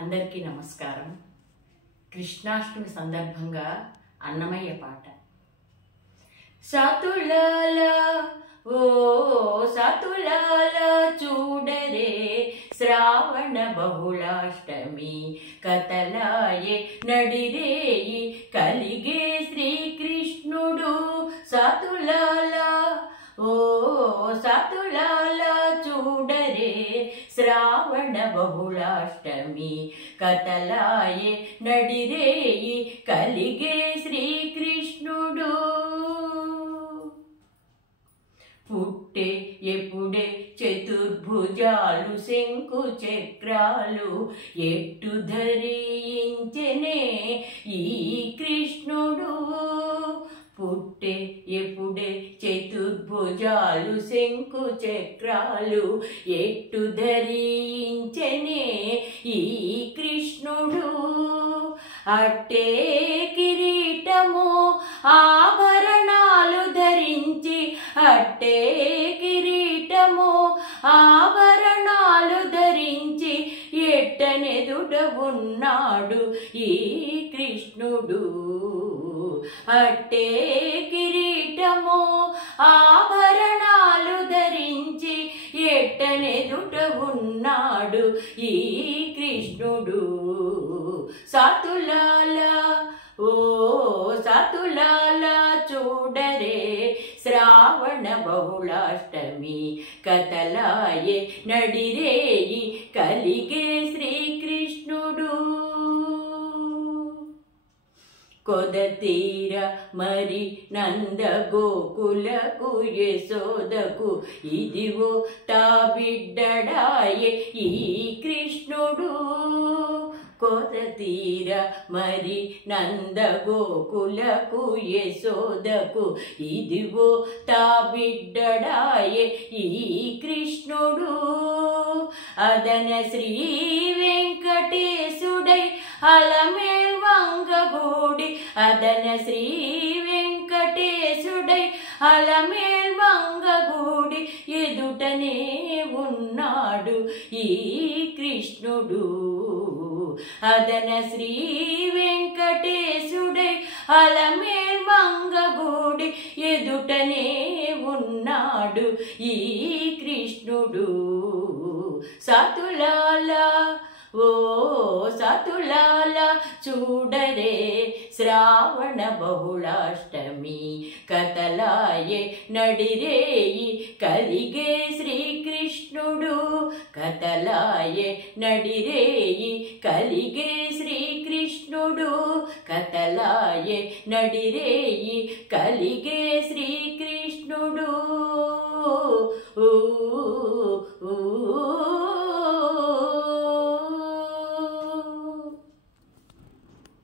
అందరికీ నమస్కారం. కృష్ణాష్టమి సందర్భంగా అన్నమయ్య పాట. సతులాల ఓ సతులాల చూడరే శ్రావణ బహుళాష్టమి కతలాయే నడిరేయి కలిగే శ్రీకృష్ణుడు. సతులాల ఓ సతులాల చూడరే శ్రావణ బహుళాష్టమి కతలాయే నడిరేయి కలిగే శ్రీకృష్ణుడు. పుట్టే ఎప్పుడే చతుర్భుజాలు శంకు చక్రాలు ఎట్టు ధరించెనే ఈ కృష్ణుడు. పుట్టే ఎప్పుడే చతుర్భుజాలు శంకు చక్రాలు ఎట్టు ధరించెనే ఈ కృష్ణుడు. అట్టే కిరీటము ఆభరణాలు ధరించి అట్టే కిరీటము ఆభరణాలు ధరించి ఎట్టనెదుట ఉన్నాడు ఈ కృష్ణుడు. అట్టే కిరీటము ఆభరణాలు ధరించి ఎట్టనెదుట ఉన్నాడు ఈ కృష్ణుడు. సతులాల ఓ సతులాల చూడరే శ్రావణ బహుళాష్టమి కతలాయే నడిరేయి కలిగే శ్రీకృష్ణుడు. కొదతీర మరి నంద గోకులకు యశోదకు ఇదివో తా బిడ్డడాయే ఈ కృష్ణుడు. కొదతీర మరి నంద గోకులకు యశోదకు ఇదివో తా బిడ్డడాయే ఈ కృష్ణుడు. అదన శ్రీ వెంకటేశుడై అలమేల్ వంగగూడి అదన శ్రీ వెంకటేశుడై అలమేల్ వంగగూడి ఎదుటనే ఉన్నాడు ఈ కృష్ణుడు. అదన శ్రీ వెంకటేశుడై అలమేల్ వంగగూడి ఎదుటనే ఉన్నాడు ఈ కృష్ణుడు. సతులాల ఓ సతులాల చూడరే శ్రావణ బహుళాష్టమి కతలాయే నడిరేయి కలిగే శ్రీకృష్ణుడు. కతలాయే నడిరేయి కలిగే శ్రీకృష్ణుడు. కతలాయే నడిరేయి కలిగే శ్రీకృష్ణుడు.